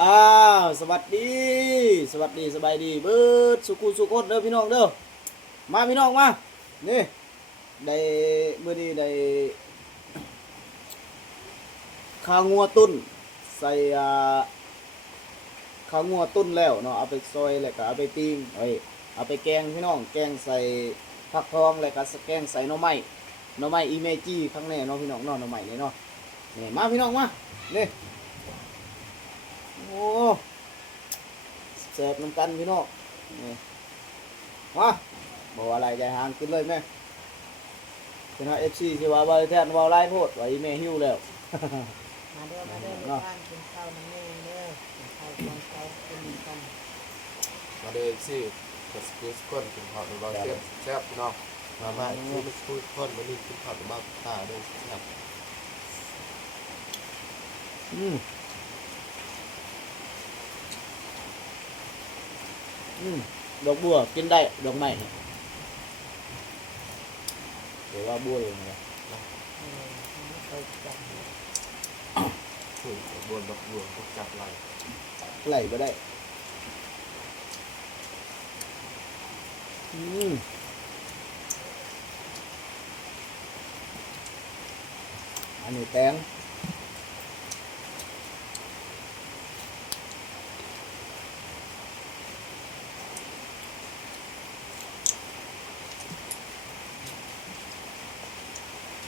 อ้าวสวัสดี สวัสดีสบายดีเบิดสุขุสุขคนเด้อพี่น้องเด้อมาพี่น้องมานี่ได้เมื่อนี้ได้ขางัวตุ้นใส่อ่าข้างัวตุ้นแล้วเนาะเอาไปซอยแล้วก็เอาไปปิ้งเอ้ยเอาไปแกงพี่น้องแกงใส่ผักทองแล้วก็แกงใส่หน่อไม้หน่อไม้อีเมจีข้างในเนาะพี่น้องเนาะหน่อไม้นี่เนาะนี่มาพี่น้องมานี่ โอ้แสบน้ำกันพี่น้องนี่มาบอกอะไรใจหางกินเลยแม่เป็นว่าเอฟซีที่ว่าบริแทนว่าไล่โพดว่าอีแม่หิวแล้ว มาเด้อมาเด้อเนาะบ้านกินข้าวน้ำเนยเด้อกินข้าวตอนเช้ากินกันมาเดินสิกัสกุสก้นกินข้าวในบ้านเชฟแซ่บพี่น้องมามาคือไม่คุยก้นมานี่กินข้าวในบ้านตาด้วยแซ่บอืม อืมดอกบัวกินได้ ดอกไม้นี่เดี๋ยวว่าบัวเองนะเออไม่เคยจับถึงบนดอกบัวก็จับไหลไหลก็ได้ อืมอันนี้แตง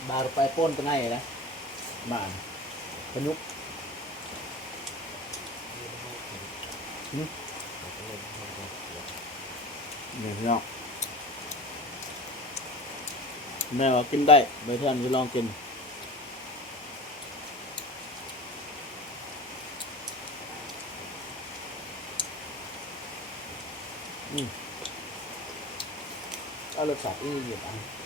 บาร์ไปป้นตรงไหนนะบานพนุกหืมนี่ยพี่น้องแม่ว่ากินได้ใบเทือนจะลองกินอืมเอารสชาติอีกอย่าง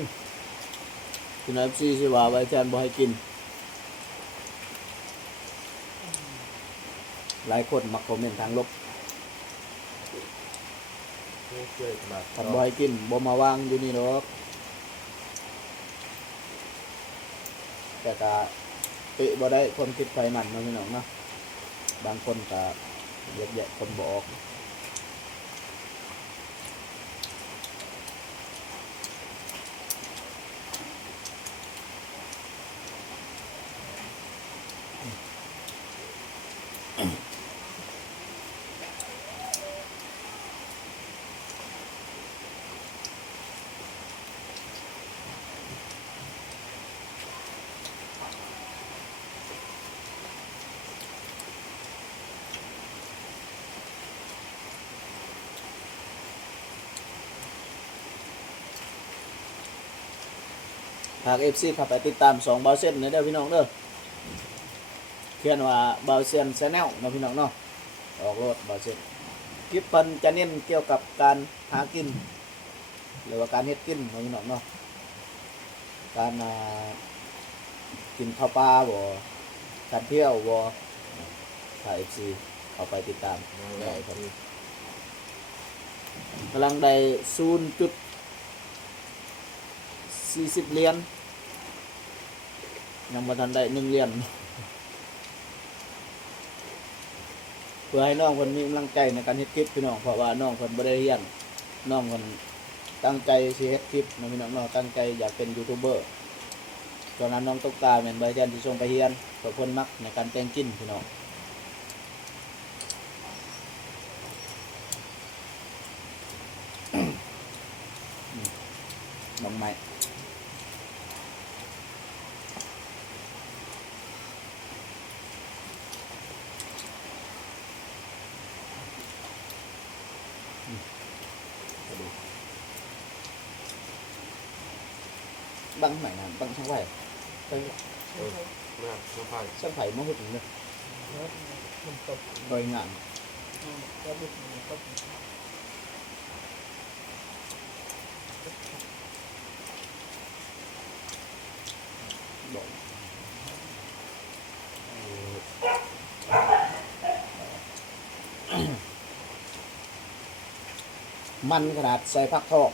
นคุณเอฟซีสิว่าใบเทือนบ่ให้กินหลายคนมักคอมเมนต์ทางลบนี่เกิดมาทำบ่ให้กินบ่มาวางอยู่นี่ดอก แต่ก็ติบ่ได้ความคิดไฟมันเนาะพี่น้องเนาะบางคนก็เยอะแยะคนบออก หากเอฟซีขับไปติดตามสองเบาเส้นเด้อพี่น้องเด้อเขียนว่าเบาเส้นแชนแนลเนาะพี่น้องเนาะออกรถเบาเส้นคลิปเพิ่นจะเน้นเกี่ยวกับการหากิน หรือว่าการเฮ็ดกินเนาะพี่น้องเนาะการอ่ากินข้าวปลาบ่การเที่ยวบ่ถ้าเอฟซีเข้าไปติดตามได้ครับกำลังได้ศูนย์จุด สี่สิบเหรียญยังมาทันได้หนึ่งเหรียญเพื่อให้น้องคนมีกำลังใจในการเฮ็ดคลิปพี่น้องเพราะว่าน้องคนบ่ได้เรียนน้องคนตั้งใจสิเฮ็ดคลิปน้องพี่น้องน้องตั้งใจอยากเป็นยูทูบเบอร์ตอนนั้นน้องตุ๊กตาแม่นใบแทนที่ส่งไปเรียนเพราะเพิ่นมักในการแต่งกินพี่น้องน้องใหม่ บังไหนนะบังช่างไหวช่างแม่ช่างไฟช่างไฟมองเห็นเลยรอยงานดอกมันขนาดใส่พักทอง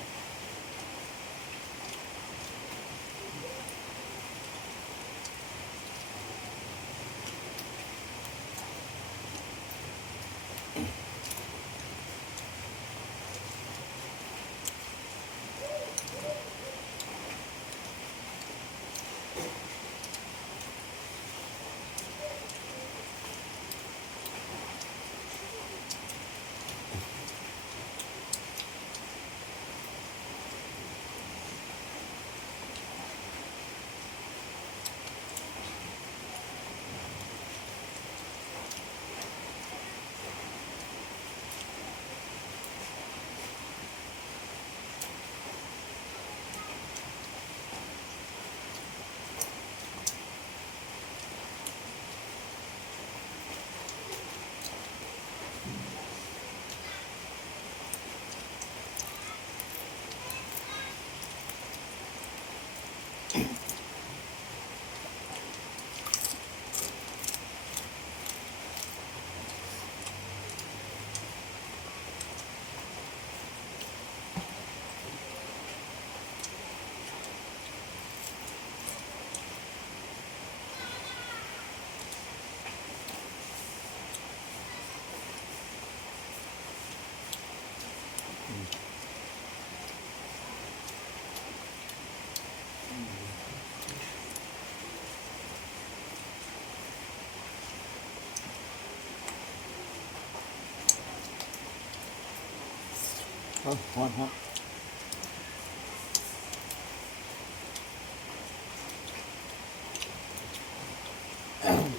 เอาฮอนฮอน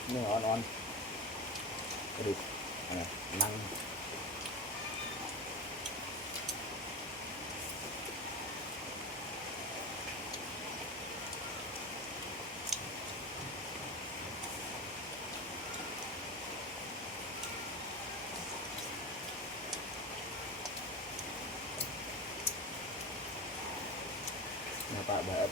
เนื้ออ่อนๆกระดูกอะไรหนัง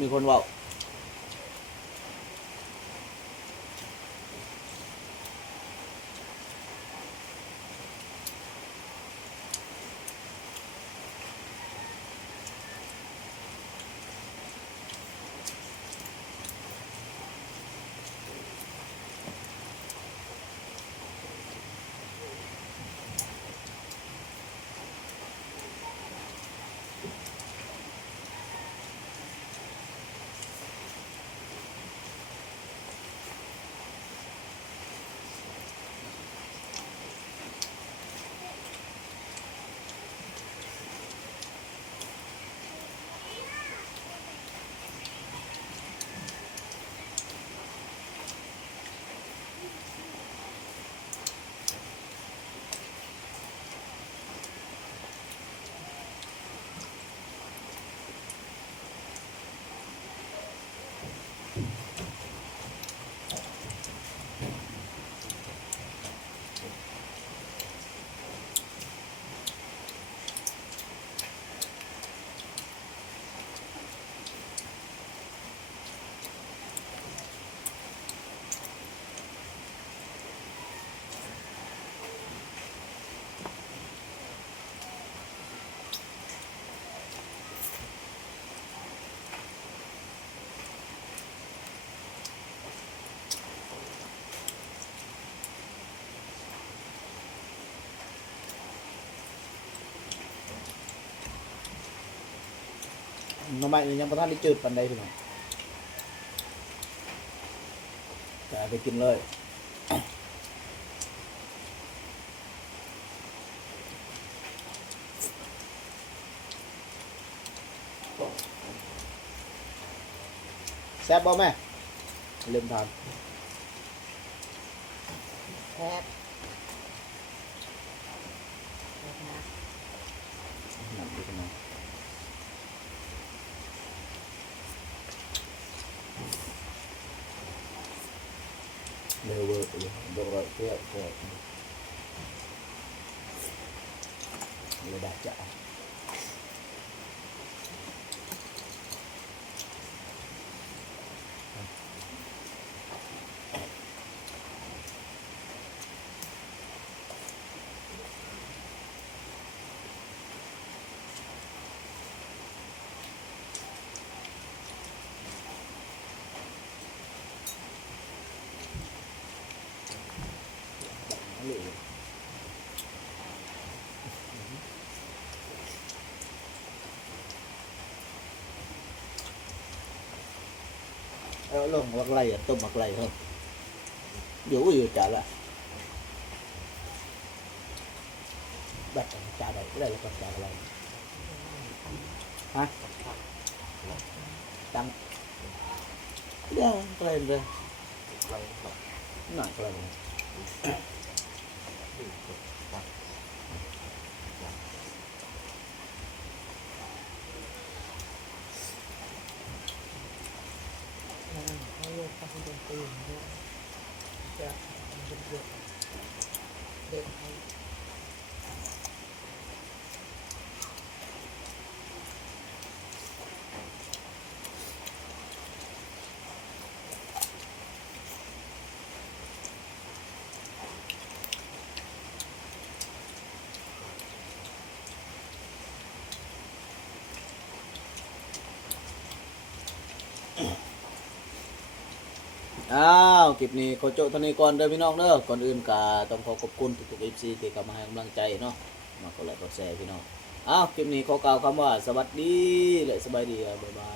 มีคนเว่า น้ำไม้นี่ยังประทานได้จืดปันใดพี่น้องแต่ไปกินเลยแซ่บบ่แม่ลืมทานแซ่บแซ่บนะ น้ำดีกันนะ เร็วเวอร์เลยด อกไรเพื่อเพื่อเลยได้จ้ะเอาลงมักไล่อะต้มมักไล่เฮ้ยเดี๋ยวอยู่จ่าละบัดจ่าได้ได้แล้วก็จ่าอะไรฮะตังเดี๋ยวอะไรเลย ไรแบบ หน่อยอะไรเลย นี้ตัก อืม ให้ลูกเป็นคนตื่นด้วยจะมันเป็นเด็กเด็ก อ้าวคลิปนี้ขอโจบเท่านี้ก่อนเด้อพี่น้องเด้อก่อนอื่นก็ต้องขอขอบคุณทุกๆ FC ที่เข้ามาให้กำลังใจเนาะมากดไลค์กดแชร์พี่น้องอ้าวคลิปนี้ขอกล่าวคำว่าสวัสดีและสบายดีบ๊ายบาย